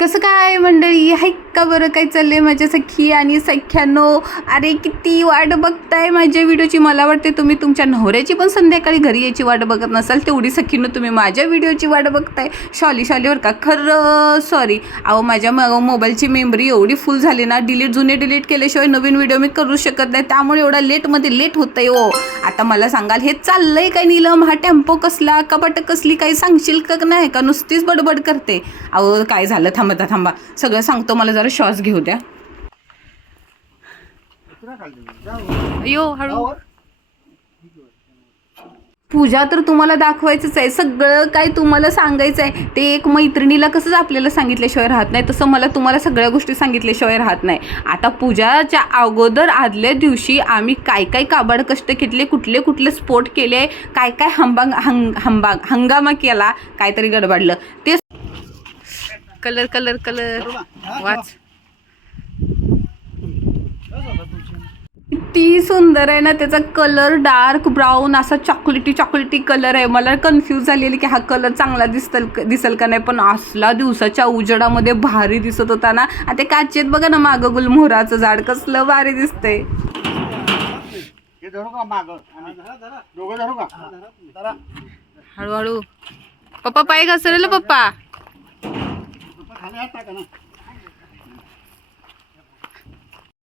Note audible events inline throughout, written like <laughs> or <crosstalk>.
कसं काय मंडळी? हाय का बरं? काय चाललं आहे माझ्या सखी आणि सख्यानो? अरे किती वाट बघताय माझ्या व्हिडिओची. मला वाटते तुम्ही तुमच्या नवऱ्याची पण संध्याकाळी घरी यायची वाट बघत नसाल. तेवढी सखीनं तुम्ही माझ्या व्हिडिओची वाट बघताय. शॉली शॉलीवर का? खरं सॉरी अहो माझ्या म- मोबाईलची मेमरी एवढी फुल झाली ना डिलीट जुने डिलीट केल्याशिवाय नवीन व्हिडिओ मी करू शकत नाही. त्यामुळे एवढा लेटमध्ये लेट होत आहे हो. ओ आता मला सांगाल हे चाललंय काय नीलम? हा टेम्पो कसला? कपाट कसली? काही सांगशील का? नाही का? नुसतीच बडबड करते. अहो काय झालं? थांब. थांबता थांबा. सगळं सांगतो मला जरा श्वास घेऊ द्या. यो हळू. पूजा तर तुम्हाला दाखवायचंच आहे. सगळं काय तुम्हाला सांगायचं आहे. ते एक मैत्रिणीला कसं आपल्याला सांगितल्याशिवाय राहत नाही तसं मला तुम्हाला सगळ्या गोष्टी सांगितल्याशिवाय राहत नाही. आता पूजाच्या अगोदर आदल्या दिवशी आम्ही काय काय काबाड कष्ट घेतले कुठले कुठले स्पोर्ट केले काय काय हंबांग हंग हंबांग हंगामा केला काहीतरी गडबडलं. ते कलर कलर कलर. वाच. किती सुंदर आहे ना त्याचा कलर डार्क ब्राऊन असा चॉकलेटी चॉकलेटी कलर आहे. मला कन्फ्यूज झालेली की हा कलर चांगला दिसल दिसेल का नाही पण असला दिवसाच्या उजेडामध्ये भारी दिसत होता ना. आणि ते काचेत बघा ना मागं गुलमोहराचं झाड कसलं भारी दिसतंय. धरू का माग? दोघं धरू का हळूहळू. पप्पा पाय घसरेल पप्पा. खाली हात टाका ना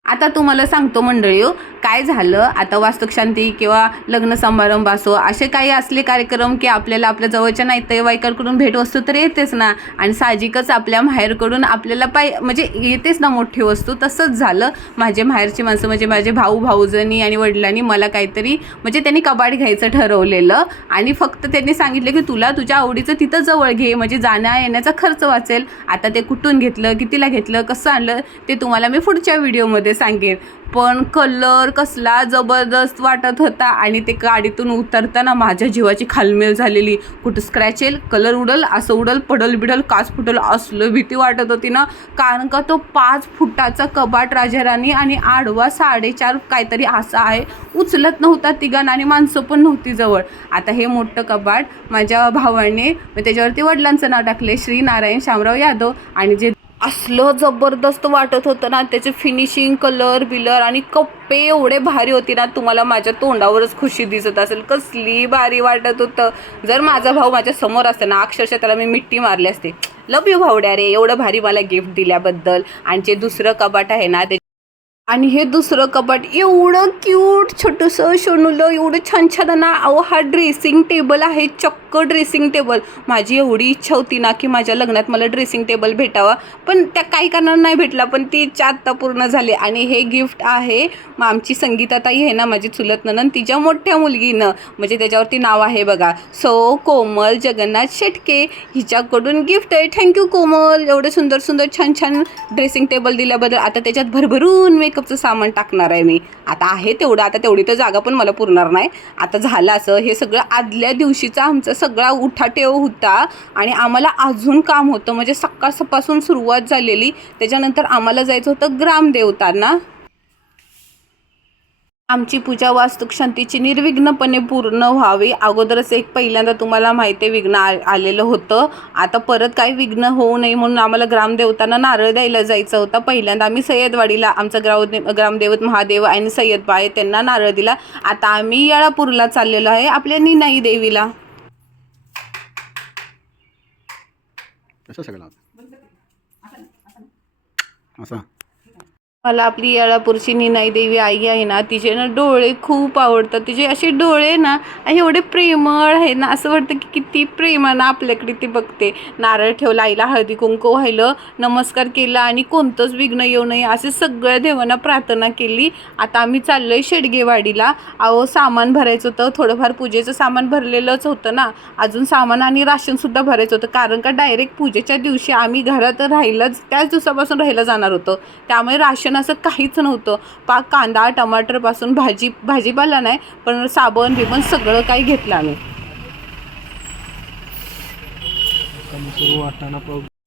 आता तुम्हाला सांगतो मंडळी हो, काय झालं? आता वास्तुशांती किंवा लग्न समारंभ असो असे काही असले कार्यक्रम की आपल्याला आपल्या जवळच्या नातेवाईकांकडून भेटवस्तू तर येतेच ना. आणि साहजिकच आपल्या माहेरकडून आपल्याला पाय म्हणजे येतेच ना मोठी वस्तू. तसंच झालं. माझे माहेरची माणसं म्हणजे माझे भाऊ भाऊजनी आणि वडिलांनी मला काहीतरी म्हणजे त्यांनी कबाड घ्यायचं ठरवलेलं. आणि फक्त त्यांनी सांगितलं की तुला तुझ्या आवडीचं तिथं जवळ घे म्हणजे जाण्या येण्याचा खर्च वाचेल. आता ते कुठून घेतलं कितीला घेतलं कसं आणलं ते तुम्हाला मी पुढच्या व्हिडिओमध्ये सांगेन. पण कलर कसला जबरदस्त वाटत होता आणि ते गाडीतून उतरताना माझ्या जीवाची खालमेल झालेली. कुठं स्क्रॅच येईल कलर उडल असं उडल पडल बिडल काच फुटल असलं भीती वाटत होती ना. कारण का तो पाच फुटाचा कबाट राजाराणी आणि आडवा साडेचार काहीतरी असा आहे. उचलत नव्हता तिघांना आणि माणसं पण नव्हती जवळ. आता हे मोठं कबाट माझ्या भावाने त्याच्यावरती वडिलांचं नाव टाकले श्री नारायण शामराव यादव आणि जे असलं जबरदस्त वाटत होतं ना त्याचे फिनिशिंग कलर बिलर आणि कप्पे एवढे भारी होते ना तुम्हाला माझ्या तोंडावरच खुशी दिसत असेल. कसली भारी वाटत होतं. जर माझा भाऊ माझ्यासमोर असता ना अक्षरशः त्याला मी मिट्टी मारली असते. लव यू भावड्या रे एवढं भारी मला गिफ्ट दिल्याबद्दल. आणि जे दुसरं कपाट आहे ना ते आणि हे दुसरं कपाट एवढं क्यूट छोटंसं शोनुलं एवढं छान छान ना. अहो हा ड्रेसिंग टेबल आहे चक्क ड्रेसिंग टेबल माझी एवढी इच्छा होती ना की माझ्या लग्नात मला ड्रेसिंग टेबल भेटावा. पण त्या काही कारणानं नाही भेटला पण ती इच्छा आत्ता पूर्ण झाली. आणि हे गिफ्ट आहे मग आमची संगीताताई आहे ना माझी चुलत ननन तिच्या मोठ्या मुलगीनं. म्हणजे त्याच्यावरती नाव आहे बघा. सो कोमल जगन्नाथ शेटके. हिच्याकडून गिफ्ट आहे. Thank you Komal. एवढं सुंदर सुंदर छान छान ड्रेसिंग टेबल दिल्याबद्दल. आता त्याच्यात भरभरून मेकअपचं सामान टाकणार आहे मी. आता आहे तेवढं आता तेवढी तर जागा पण मला पुरणार नाही. आता झालं असं हे सगळं आदल्या दिवशीचा आमचा सगळा उठाटेव होता आणि आम्हाला अजून काम होतं. म्हणजे सकाळपासून सुरुवात झालेली. त्याच्यानंतर आम्हाला जायचं होतं ग्रामदेवतांना. आमची पूजा वास्तुक शांतीची निर्विघ्नपणे पूर्ण व्हावी. अगोदरच एक पहिल्यांदा तुम्हाला माहिती आहे विघ्न आ आलेलं होतं. आता परत काही विघ्न होऊ नये म्हणून आम्हाला ग्रामदेवतांना नारळ द्यायला जायचं होतं. पहिल्यांदा आम्ही सय्यदवाडीला आमचा ग्राव ग्रामदेवत महादेव आणि सय्यदबा आहे त्यांना नारळ दिला. आता आम्ही येळापूरला चाललेलो आहे आपल्या निनाई देवीला. असा. मला आपली येळापूरची निनाई देवी आई आहे ना तिचे ना डोळे खूप आवडतात. तिचे असे डोळे ना एवढे प्रेमळ आहे ना असं वाटतं की किती प्रेमानं आपल्याकडे ती बघते. नारळ ठेवला आईला हळदी कुंकू व्हायलं नमस्कार केला आणि कोणतंच विघ्न येऊ नये असे सगळ्या देवांना प्रार्थना केली. आता आम्ही चाललो आहे शेडगेवाडीला. अहो सामान भरायचं होतं थोडंफार पूजेचं सामान भरलेलंच होतं ना. अजून सामान आणि राशनसुद्धा भरायचं होतं कारण का डायरेक्ट पूजेच्या दिवशी आम्ही घरात राहिलंच त्याच दिवसापासून राहिलं जाणार होतं. त्यामुळे राशन असं काहीच नव्हतं. पाक कांदा टमाटरपासून भाजी भाजीपाला नाही पण साबण बिबण सगळं काही घेतलं आम्ही.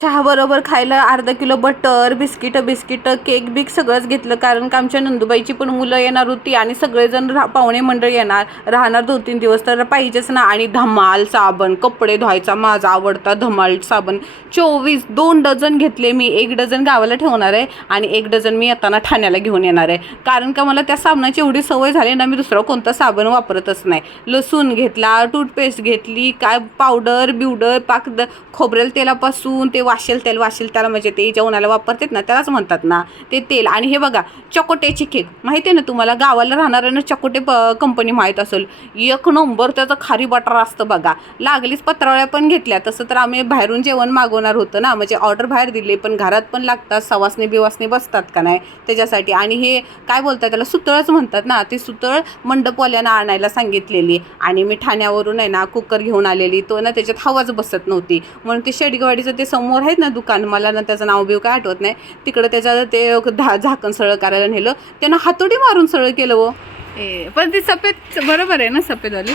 चहाबरोबर खायला अर्धा किलो बटर बिस्किटं बिस्किटं केक बिक सगळंच घेतलं. कारण का आमच्या नंदुबाईची पण मुलं येणार होती आणि सगळेजण रा पाहुणे मंडळ येणार. राहणार दोन तीन दिवस. तर पाहिजेच ना. आणि धमाल साबण कपडे धुवायचा माझा आवडता धमाल साबण. चोवीस दोन डझन घेतले मी. एक डझन गावाला ठेवणार आहे आणि एक डझन मी येताना ठाण्याला घेऊन येणार आहे. कारण का मला त्या साबणाची एवढी सवय झाली ना मी दुसरा कोणता साबण वापरतच नाही. लसूण घेतला टूथपेस्ट घेतली काय पावडर बिवडर पाक खोबरेल तेलापासून ते वाशेल तेल वाशेल त्याला म्हणजे ते जेवणाला वापरतात ना त्यालाच म्हणतात ना ते तेल. आणि हे बघा चकोट्याची केक. माहिती आहे ना तुम्हाला गावाला राहणाऱ्यांना चकोटे प कंपनी माहीत असेल. एक नंबर त्याचं खारी बटर असतं बघा. लागलीच पत्रावळ्या पण घेतल्या. तसं तर आम्ही बाहेरून जेवण मागवणार होतं ना. म्हणजे ऑर्डर बाहेर दिली पण घरात पण लागतात. सवासने बिवासने बसतात का नाही त्याच्यासाठी. आणि हे काय बोलतात त्याला सुतळच म्हणतात ना. ते सुतळ मंडपवाल्यांना आणायला सांगितलेली. आणि मी ठाण्यावरून आहे ना कुकर घेऊन आलेली. तो ना त्याच्यात हवाच बसत नव्हती. म्हणून ते शेडगेवाडीचं ते समोर आहेत ना दुकान? मला ना त्याचं नाव बिव काय आठवत नाही. तिकडं त्याचं ते धा झाकण सरळ करायला नेलं. त्यानं हातोडी मारून सरळ केलं वो. ए पण ती सफेद बरोबर आहे ना सफेदवाली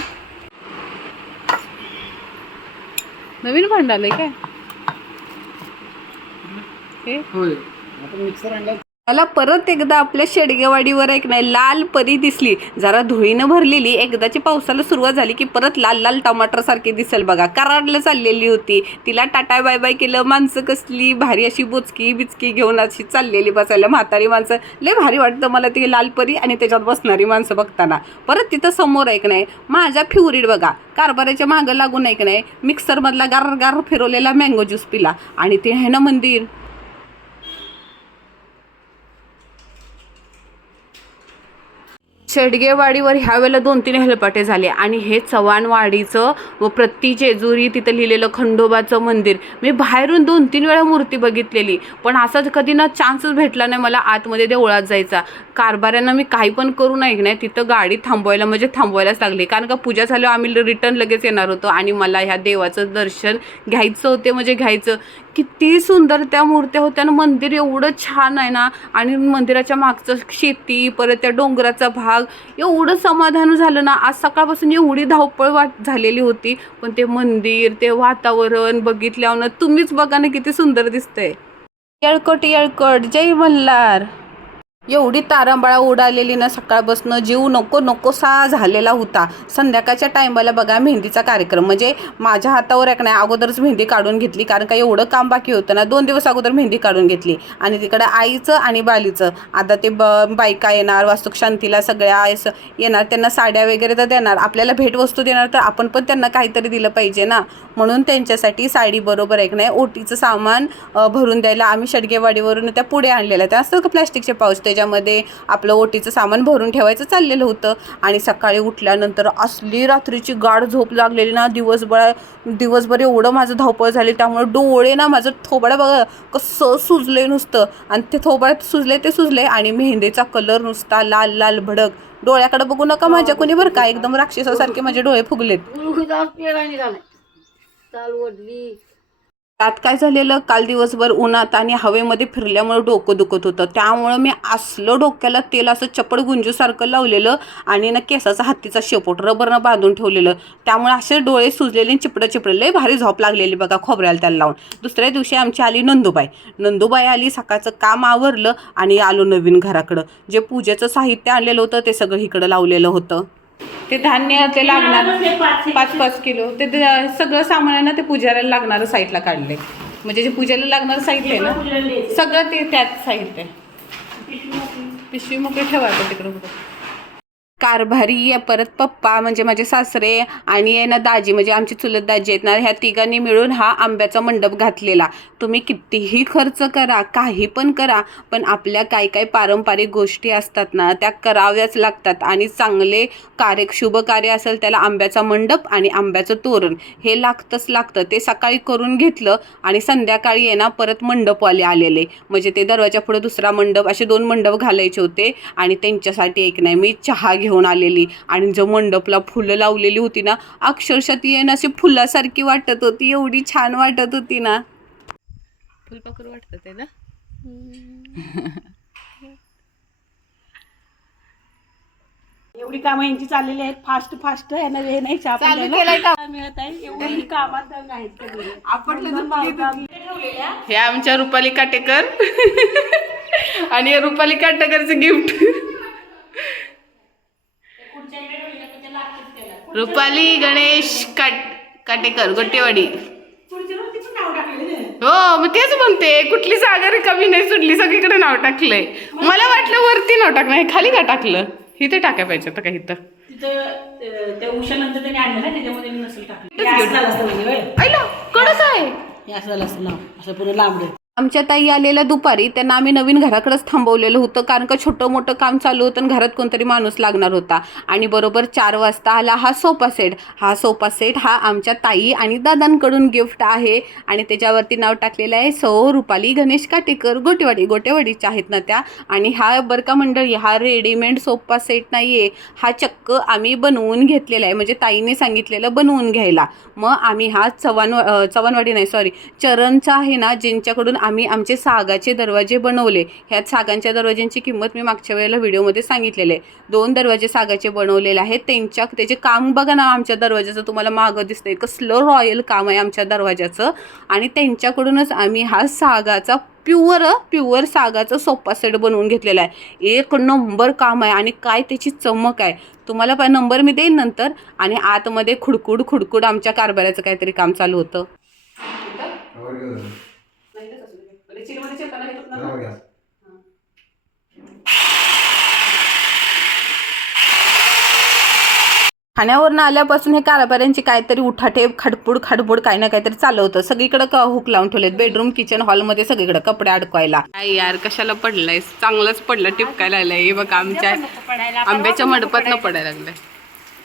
नवीन भांड आलंय काय हे मिक्सर आणला मला परत एकदा आपल्या शेडगेवाडीवर एक नाही लाल परी दिसली. जरा धुळीनं भरलेली एकदाची पावसाला सुरुवात झाली की परत लाल लाल टमाटरसारखी दिसेल बघा. कराडला चाललेली होती. तिला टाटा बाय बाय केलं माणसं कसली भारी अशी बोचकी बिचकी घेऊन अशी चाललेली बसायला. म्हातारी माणसं लय भारी वाटतं मला ती लाल परी आणि त्याच्यात बसणारी माणसं बघताना. परत तिथं समोर ऐक नाही माझ्या फ्युरीड बघा. कारभाराच्या मागं लागून ऐक नाही मिक्सरमधला गार गार फिरवलेला मँगो ज्यूस पिला. आणि ते आहे ना मंदिर. शेडगेवाडीवर ह्या वेळेला दोन तीन हेलपाटे झाले. आणि हे चव्हाणवाडीचं व प्रति जेजुरी तिथं लिहिलेलं खंडोबाचं मंदिर. मी बाहेरून दोन तीन वेळा मूर्ती बघितलेली. पण असाच कधी ना चान्सच भेटला नाही मला आतमध्ये देवळात जायचा. कारभाऱ्यांना मी काही पण करू नाही नाही तिथं गाडी थांबवायला म्हणजे थांबवायलाच लागली. कारण का पूजा झाल्यावर आम्ही रिटर्न लगेच येणार होतो आणि मला ह्या देवाचं दर्शन घ्यायचं होते म्हणजे घ्यायचं. किती सुंदर त्या मूर्त्या होत्या आणि मंदिर एवढं छान आहे ना. आणि मंदिराच्या मागचं शेती परत त्या डोंगराचा भाग एवढं समाधान झालं ना आज सकाळपासून एवढी धावपळ वाट झालेली होती. पण ते मंदिर ते वातावरण बघितल्यावर तुम्हीच बघा ना किती सुंदर दिसतंय. येळकट येळकट जय मल्हार. एवढी तारांबळा उडालेली ना सकाळपासनं जीव नको नकोसा झालेला होता. संध्याकाळच्या टायमाला बघा मेहंदीचा कार्यक्रम. म्हणजे माझ्या हातावर एक नाही अगोदरच मेहंदी काढून घेतली कारण का एवढं काम बाकी होतं ना दोन दिवस अगोदर मेहंदी काढून घेतली. आणि तिकडं आईचं आणि बालीचं. आता ते ब बायका येणार वास्तुक शांतीला सगळ्या असं येणार त्यांना साड्या वगैरे तर देणार. आपल्याला भेटवस्तू देणार तर आपण पण त्यांना काहीतरी दिलं पाहिजे ना. म्हणून त्यांच्यासाठी साडी बरोबर एक नाही ओटीचं सामान भरून द्यायला आम्ही शडगेवाडीवरून त्या पुढे आणलेल्या. त्या असतं का प्लॅस्टिकचे पाऊच त्याच्यामध्ये आपलं ओटीचं सामान भरून ठेवायचं चाललेलं होतं. आणि सकाळी उठल्यानंतर असली रात्रीची गाढ झोप लागलेली ना दिवसभर दिवसभर एवढं माझं धावपळ झाली. त्यामुळे डोळे ना माझं थोबडं बघा कसं सुजले नुसतं. आणि ते थोबड्यात सुजले ते सुजले आणि मेहंदीचा कलर नुसता लाल लाल भडक. डोळ्याकडे बघू नका माझ्या कोणी बरं का? एकदम राक्षसासारखे माझे डोळे फुगलेत. चाल त्यात काय झालेलं? काल दिवसभर उन्हात आणि हवेमध्ये फिरल्यामुळे डोकं दुखत होतं. त्यामुळं मी असलं डोक्याला तेल असं चपड गुंजूसारखं लावलेलं आणि ना केसाचा हत्तीचा शेपोट रबरनं बांधून ठेवलेलं. त्यामुळे असे डोळे सुजलेले आणि चिपडं चिपडं भारी झोप लागलेली बघा खोबऱ्याला त्याला लावून. दुसऱ्या दिवशी आमची आली नंदुबाई. नंदुबाई आली सकाळचं काम आवरलं आणि आलो नवीन घराकडं. जे पूजेचं साहित्य आणलेलं होतं ते सगळं इकडं लावलेलं होतं. ते धान्य ते लागणार पाच पाच किलो. ते सगळं सामान आहे ना ते पूजाला लागणारं साईडला काढले म्हणजे जे पूजेला लागणारं साहित्य आहे ना सगळं ते त्यात साहित्य आहे. पिशवी मोकळी. ठेवायचं तिकडं कुठं कारभारी परत पप्पा म्हणजे माझे सासरे आणि आहे ना दाजी म्हणजे आमची चुलत दाजी आहेत ना ह्या तिघांनी मिळून हा आंब्याचा मंडप घातलेला. तुम्ही कितीही खर्च करा काही पण करा पण आपल्या काय काय पारंपरिक गोष्टी असतात ना त्या कराव्याच लागतात. आणि चांगले कार्य शुभ कार्य असेल त्याला आंब्याचा मंडप आणि आंब्याचं तोरण. हे लागतंच लागतं. ते सकाळी करून घेतलं आणि संध्याकाळी आहे ना परत मंडपवाले आलेले. म्हणजे ते दरवाजा पुढे दुसरा मंडप असे दोन मंडप घालायचे होते आणि त्यांच्यासाठी एक नाही मी चहा घेऊन आलेली. आणि जो मंडपला फुलं लावलेली होती ना अक्षरशः ती आहे ना अशी फुलासारखी वाटत होती. एवढी छान वाटत होती ना. फुलपाखरू वाटत आहे ना? <laughs> एवढी कामं यांची चाललेली आहेत. फास्ट फास्ट यांना वेळ नाही चहा प्यायला. मिळत आहे. एवढी कामात दंग आहेत सगळे. हे आमच्या रुपाली काटेकर <laughs> आणि हे रुपाली काटेकरचं गिफ्ट पुढच्या इकडे ठेवलेल्या पण ते लागतात त्याला रुपाली गणेश काट काटेकर गोटेवाडी. हो मी तेच म्हणते कुठली जागा रिकामी नाही सुटली सगळीकडे नाव टाकलंय. मला वाटलं वरती नाव टाकलं हे खाली का टाकलं? इथे टाकाय पाहिजे आता काही तर कडस आहे. असं पूर्ण लांबडं आमच्या ताई आलेल्या दुपारी त्यांना आम्ही नवीन घराकडेच थांबवलेलं होतं कारण का छोटं मोठं काम चालू होतं आणि घरात कोणतरी माणूस लागणार होता. आणि बरोबर चार वाजता आला हा सोफा सेट. हा सोफा सेट हा आमच्या ताई आणि दादांकडून गिफ्ट आहे आणि त्याच्यावरती नाव टाकलेलं आहे सौ रुपाली गणेश काटेकर. गोटेवाडी गोटेवाडीच्या आहेत ना त्या. आणि हा बरं का मंडळी हा रेडीमेड सोफा सेट नाही आहे हा चक्क आम्ही बनवून घेतलेला आहे. म्हणजे ताईने सांगितलेलं बनवून घ्यायला. मग आम्ही हा चव्हाण चव्हाणवाडी नाही सॉरी चरणचा आहे ना ज्यांच्याकडून आम्ही आमचे सागाचे दरवाजे बनवले. ह्या सागांच्या दरवाज्यांची किंमत मी मागच्या वेळेला व्हिडिओमध्ये सांगितलेले आहे. दोन दरवाजे सागाचे बनवलेले आहेत. त्यांच्या त्याचे काम बघा ना आमच्या दरवाजाचं तुम्हाला मागं दिसतंय. कसलं रॉयल काम आहे आमच्या दरवाजाचं आणि त्यांच्याकडूनच आम्ही हा सागाचा प्युअर प्युअर सागाचा सोपा सेट बनवून घेतलेला आहे. एक नंबर काम आहे आणि काय त्याची चमक आहे. तुम्हाला पण नंबर मी देईन नंतर. आणि आतमध्ये खुडकुड खुडकुड आमच्या कारभाराचं काहीतरी काम चालू होतं. ठाण्यावरनं आल्यापासून हे कारभाऱ्यांची काहीतरी उठाठे खडपूड खडबूड काही ना काहीतरी चालू होतं. सगळीकडे क हुक लावून ठेवलेत. बेडरूम किचन हॉलमध्ये सगळीकडे कपडे अडकवायला. काय यार कशाला पडलंय चांगलंच पडलं टिपकायला लागलंय. हे बघा आमच्या आंब्याच्या मंडपात न पडायला लागलंय.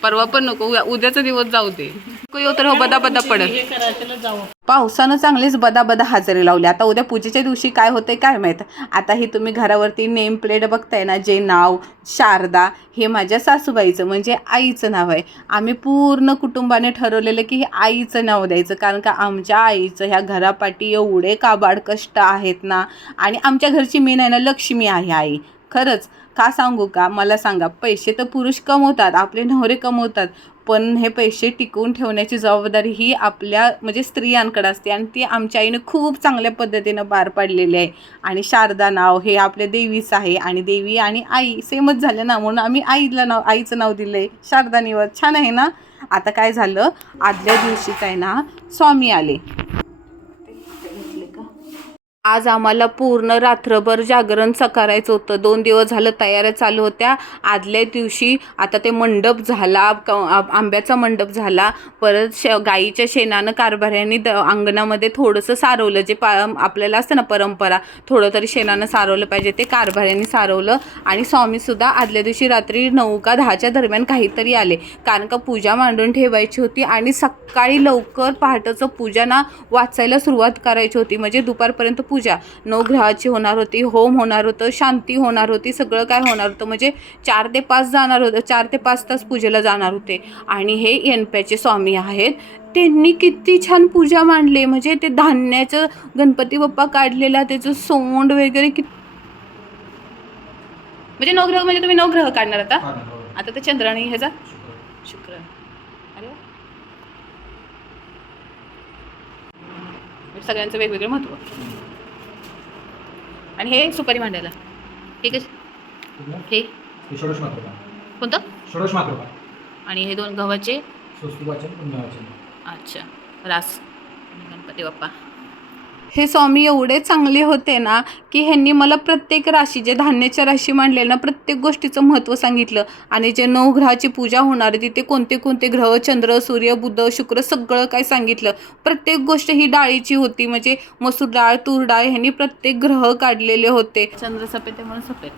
परवा पण नको उद्या- उद्याचा दिवस जाऊ दे. नको येऊ तर हो बदा बदा पडत हे जाऊ पावसानं चांगलीच बदाबदा हजेरी लावली. आता उद्या पूजेच्या दिवशी काय होते काय माहीत? आता ही तुम्ही घरावरती नेम प्लेट बघताय ना जे नाव शारदा हे माझ्या सासूबाईचं म्हणजे आईचं नाव आहे. आम्ही पूर्ण कुटुंबाने ठरवलेलं की हे आईचं नाव द्यायचं कारण का आमच्या आईचं ह्या घरापाठी एवढे काबाड कष्ट आहेत ना आणि आमच्या घरची मेन आहे ना लक्ष्मी आहे आई. खरंच का सांगू का? मला सांगा. पैसे तर पुरुष कमवतात आपले नवरे कमवतात पण हे पैसे टिकवून ठेवण्याची जबाबदारी ही आपल्या म्हणजे स्त्रियांकडे असते आणि ती आमच्या आईनं खूप चांगल्या पद्धतीनं पार पाडलेली आहे. आणि शारदा नाव हे आपल्या देवीचं आहे आणि देवी आणि आई सेमच झाले ना म्हणून आम्ही आईला नाव आईचं नाव दिलं आहे शारदा निवत छान आहे ना? आता काय झालं? आदल्या दिवशी काय ना स्वामी आले. आज आम्हाला पूर्ण रात्रभर जागरण करायचं होतं. दोन दिवस झालं तयाऱ्या चालू होत्या. आदल्या दिवशी आता ते मंडप झाला क आंब्याचा मंडप झाला. परत श गाईच्या शेणानं कारभाऱ्यांनी द अंगणामध्ये थोडंसं सारवलं. जे पा आपल्याला असतं ना परंपरा थोडं तरी शेणानं सारवलं पाहिजे. ते कारभाऱ्यांनी सारवलं आणि स्वामीसुद्धा आदल्या दिवशी रात्री नऊ का दहाच्या दरम्यान काहीतरी आले. कारण का पूजा मांडून ठेवायची होती आणि सकाळी लवकर पहाटेचं पूजा ना वाचायला सुरुवात करायची होती. म्हणजे दुपारपर्यंत पूजा. नवग्रहाची होणार होती होम होणार होतं शांती होणार होती सगळं काय होणार होतं? म्हणजे चार ते पाच जाणार होतं चार ते पाच तास पूजेला जाणार होते. आणि हे एनप्याचे स्वामी आहेत. त्यांनी किती छान पूजा मांडले. म्हणजे ते धान्याचं गणपती बाप्पा काढलेला त्याचं सोंड वगैरे किती म्हणजे नवग्रह म्हणजे तुम्ही नवग्रह काढणार आता? आता ते चंद्र आणि ह्याचा? शुक्र. अरे वा. सगळ्यांचं वेगवेगळं महत्त्व. आणि हे सुपारी मांडायला. हे हे? षोडश मातृका कोणतं? षोडश आणि हे दोन गव्हाचे? अच्छा. रास गणपती बाप्पा. हे स्वामी एवढे चांगले होते ना की ह्यांनी मला प्रत्येक राशी जे धान्याच्या राशी मांडले ना प्रत्येक गोष्टीचं महत्त्व सांगितलं. आणि जे नऊ ग्रहाची पूजा होणार आहे तिथे कोणते कोणते ग्रह चंद्र सूर्य बुध शुक्र सगळं काय सांगितलं. प्रत्येक गोष्ट ही डाळीची होती म्हणजे मसूर डाळ तूर डाळ ह्यांनी प्रत्येक ग्रह काढलेले होते. चंद्र सफेद म्हणून सफेद.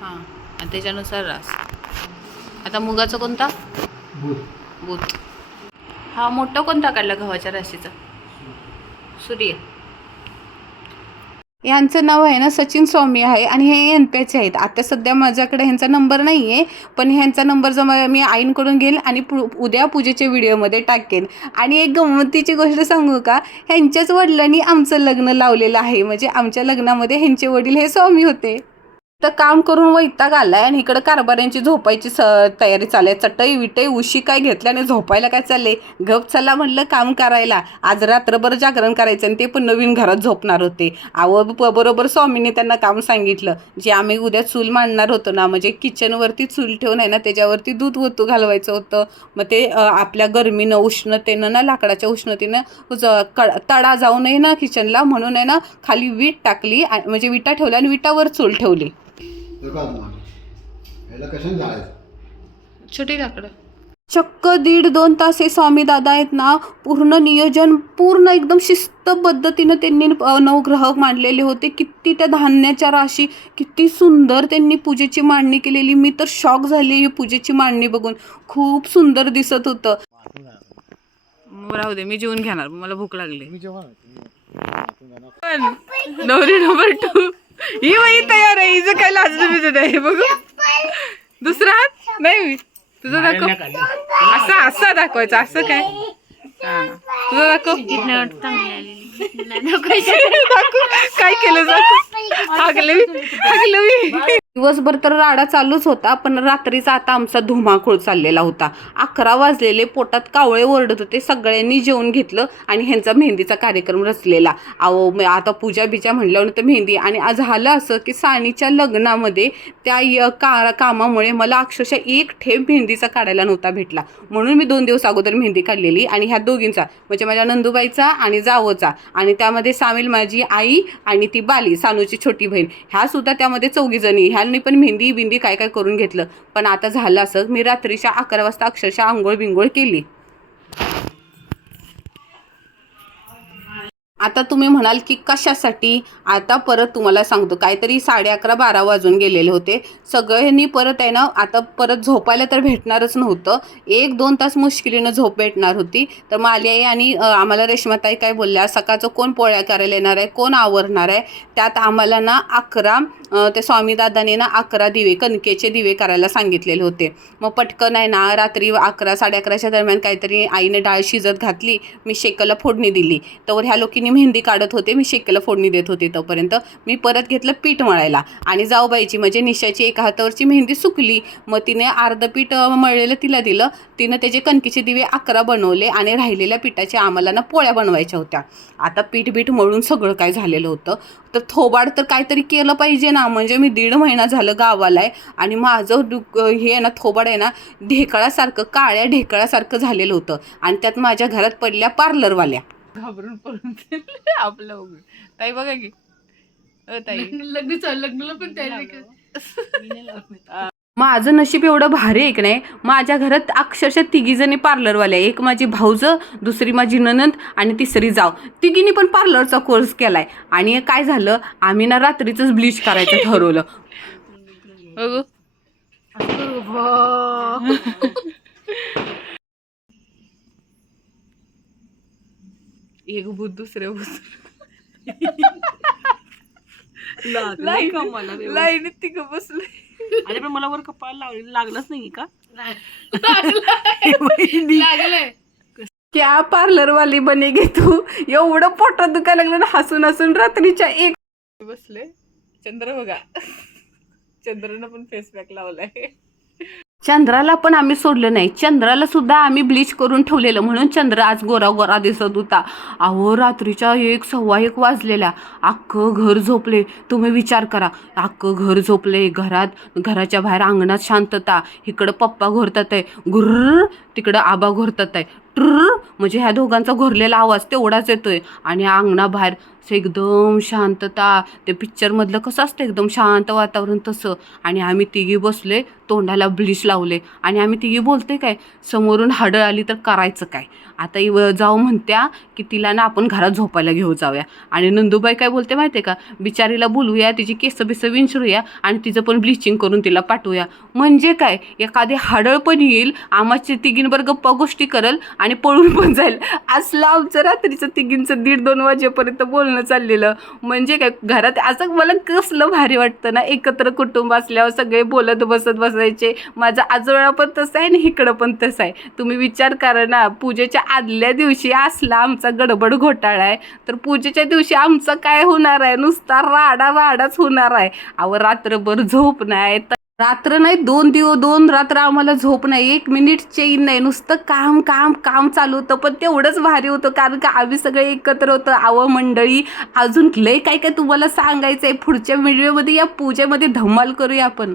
हां आणि त्याच्यानुसार रास. आता मुगाचा कोणता? बूत हा मोठा कोणता काढला गव्हाच्या राशीचा? सूर्य. यांचं नाव आहे ना सचिन स्वामी आहे आणि हे एन पीचे आहेत. आता सध्या माझ्याकडे ह्यांचा नंबर नाही आहे पण ह्यांचा नंबर जर मला मी आईंकडून घेईल आणि पु उद्या पूजेच्या व्हिडिओमध्ये टाकेन. आणि एक गंमतीची गोष्ट सांगू का? ह्यांच्याच वडिलांनी आमचं लग्न लावलेलं आहे. म्हणजे आमच्या लग्नामध्ये ह्यांचे वडील हे स्वामी होते. तर काम करून वैताग आलाय आणि इकडं कारभाऱ्यांची झोपायची स तयारी चालली चटई विटई उशी काय घेतल्याने झोपायला काय चालले गप चला म्हणलं काम करायला. आज रात्रभर जागरण करायचं आणि ते पण नवीन घरात झोपणार होते. आव बरोबर स्वामीने त्यांना काम सांगितलं. जे आम्ही उद्या चूल मांडणार होतो ना म्हणजे किचनवरती चूल ठेवून आहे ना त्याच्यावरती दूध वतू घालवायचं होतं. मग ते आपल्या गरमीनं उष्णतेनं ना लाकडाच्या उष्णतेनं तडा जाऊ नये ना किचनला म्हणून आहे ना खाली वीट टाकली म्हणजे विटा ठेवल्या आणि विटावर चूल ठेवली. याला कशाने जायचं छोटी लाकडं. चक्क दीड दोन तास हे स्वामी दादा आहेत ना पूर्ण नियोजन पूर्ण एकदम शिस्तबद्धतीनं त्यांनी अ, नवग्रह मांडलेले होते. किती त्या धान्याच्या राशी किती सुंदर त्यांनी पूजेची मांडणी केलेली. मी तर शॉक झाली ही पूजेची मांडणी बघून. खूप सुंदर दिसत होतं. राहू दे मी जेवून घेणार. मला भूक लागली. नवरी नंबर टू ही बाई तयार आहे हिचं काय लाजलं बिजत आहे बघू. दुसरा हात? नाही मी. तुझं दाखव. असं असं दाखवायचं असं काय? हा. तुझं दाखव. <laughs> दाखव. काय केलं दाखव. हागलं मी. हागलं मी. दिवसभर तर राडा चालूच होता पण रात्रीचा आता आमचा धुमाकूळ चाललेला होता. अकरा वाजलेले पोटात कावळे ओरडत होते सगळ्यांनी जेवण घेतलं आणि ह्यांचा मेहंदीचा कार्यक्रम रचलेला. अहो म- आता पूजा बिजा म्हणल्यावर तर मेहंदी आणि झालं असं की सानीच्या लग्नामध्ये त्या य- का कामामुळे मला अक्षरशः एक ठेप मेहंदीचा काढायला नव्हता भेटला. म्हणून मी दोन दिवस अगोदर मेहंदी काढलेली आणि ह्या दोघींचा म्हणजे माझ्या नंदुबाईचा आणि जावोचा आणि त्यामध्ये सामील माझी आई आणि ती बाली सानूची छोटी बहीण. ह्या सुद्धा त्यामध्ये ह्या जणी पण मेहंदी बिंदी काय काय करून घेतलं. पण आता झालं असं. मी रात्रीच्या अकरा वाजता अक्षरशः आंघोळ बिंघोळ केली. आता तुम्ही म्हणाल की कशासाठी? आता परत तुम्हाला सांगतो. काहीतरी साडे अकरा बारा वाजून गेलेले होते. सगळ्यांनी परत आहे ना आता परत झोपायला तर भेटणारच नव्हतं. एक दोन तास मुश्किलीनं झोप भेटणार होती. तर माली आई आणि आम्हाला रेश्माताई काय बोलल्या सकाळचं कोण पोळ्या करायला येणार आहे? कोण आवरणार आहे? त्यात आम्हाला ना अकरा ते स्वामीदादाने ना अकरा दिवे कणकेचे दिवे करायला सांगितलेले होते. मग पटकन आहे ना रात्री अकरा साडे अकराच्या दरम्यान काहीतरी आईने डाळ शिजत घातली मी शेकला फोडणी दिली. तर ह्या लोकींनी मेहंदी काढत होते मी शेकेला फोडणी देत होते तोपर्यंत. मी परत घेतलं पीठ मळायला. आणि जाऊबाईची म्हणजे निशाची एका हातावरची मेहंदी सुकली. मग तिने अर्ध पीठ मळलेलं तिला दिलं. तिनं त्याचे कणकीचे दिवे अकरा बनवले आणि राहिलेल्या पिठाच्या आम्हाला ना पोळ्या बनवायच्या होत्या. आता पीठ बीठ मळून सगळं काय झालेलं होतं? तर थोबाड तर काहीतरी केलं पाहिजे ना. म्हणजे मी दीड महिना झालं गावाला आहे आणि माझं डुक हे आहे ना थोबाड आहे ना ढेकळासारखं काळ्या ढेकळासारखं झालेलं होतं. आणि त्यात माझ्या घरात पडल्या पार्लरवाल्या. घाबरून पडून आपलं बघून ताई बघा की. अ ताई. लग्न चालू लग्नाला पण माझं नशीब एवढं भारी आहे की नाही? माझ्या घरात अक्षरशः तिघीजणी पार्लरवाल्या आहे. एक माझी भाऊजं दुसरी माझी ननंद आणि तिसरी जाव. तिघींनी पण पार्लरचा कोर्स केलाय. आणि काय झालं? आम्ही ना रात्रीच ब्लीच करायचं ठरवलं. बघू. <laughs> एक भूत दुसरे भूत लाईनीत तिघ बसले. अरे पण मला वर कपाळ लाग लागलंच नाही का? लागलंय. <laughs> क्या पार्लर वाली बनेगी तू? एवढं पोटात दुखायला लागलं ना हसून हसून रात्रीच्या एक बसले. चंद्र बघा. चंद्रनं पण फेस पॅक लावलाय. चंद्राला पण आम्ही सोडलं नाही. चंद्राला सुद्धा आम्ही ब्लीच करून ठेवलेलं म्हणून चंद्र आज गोरा गोरा दिसत होता. अहो रात्रीच्या एक सव्वा एक वाजलेल्या. अख्खं घर झोपले. तुम्ही विचार करा. अख्खं घर झोपले. घरात घराच्या बाहेर अंगणात शांतता. इकडं पप्पा घोरतात आहे. गुर्र तिकडं आबा घोरतात आहे. ट्र म्हणजे ह्या दोघांचा घोरलेला आवाज तेवढाच येतोय. आणि अंगणाबाहेर असं एकदम शांतता ते पिक्चरमधलं कसं असतं एकदम शांत वातावरण तसं. आणि आम्ही तिघी बसले तोंडाला ब्लिश लावले आणि आम्ही तिघी बोलते काय समोरून हाडं आली तर करायचं काय? आता इव जाऊ म्हणत्या की तिला ना आपण घरात झोपायला घेऊ जाऊया. आणि नंदूबाई काय बोलते माहिती आहे का? बिचारीला बोलूया तिची केस बिस विंचरूया आणि तिचं पण ब्लिचिंग करून तिला पाठवूया. म्हणजे काय? एखादी हाडळ पण येईल आम्हाचे तिघींवर गप्पा गोष्टी करल आणि पळून पण जाईल. असलं आमचं रात्रीचं तिघींचं दीड दोन वाजेपर्यंत बोलणं चाललेलं. म्हणजे काय? घरात असं मला कसलं भारी वाटतं ना? एकत्र कुटुंब असल्यावर सगळे बोलत बसत बसायचे. माझा आजोळा पण तसं आहे आणि इकडं पण तसं आहे. तुम्ही विचार करा ना पूजेच्या आदल्या दिवशी असला आमचा गडबड घोटाळा आहे तर पूजेच्या दिवशी आमचं काय होणार आहे? नुसता राडा राडाच होणार आहे. अहो रात्रभर झोप नाही. तर रात्र नाही दोन दिवस दोन रात्र आम्हाला झोप नाही. एक मिनिट चेन नाही. नुसतं काम काम काम चालू होतं पण तेवढंच भारी होतं कारण का आम्ही सगळे एकत्र होतं. आव मंडळी अजून लय काय काय तुम्हाला सांगायचं आहे पुढच्या व्हिडिओमध्ये या पूजेमध्ये धमाल करूया आपण.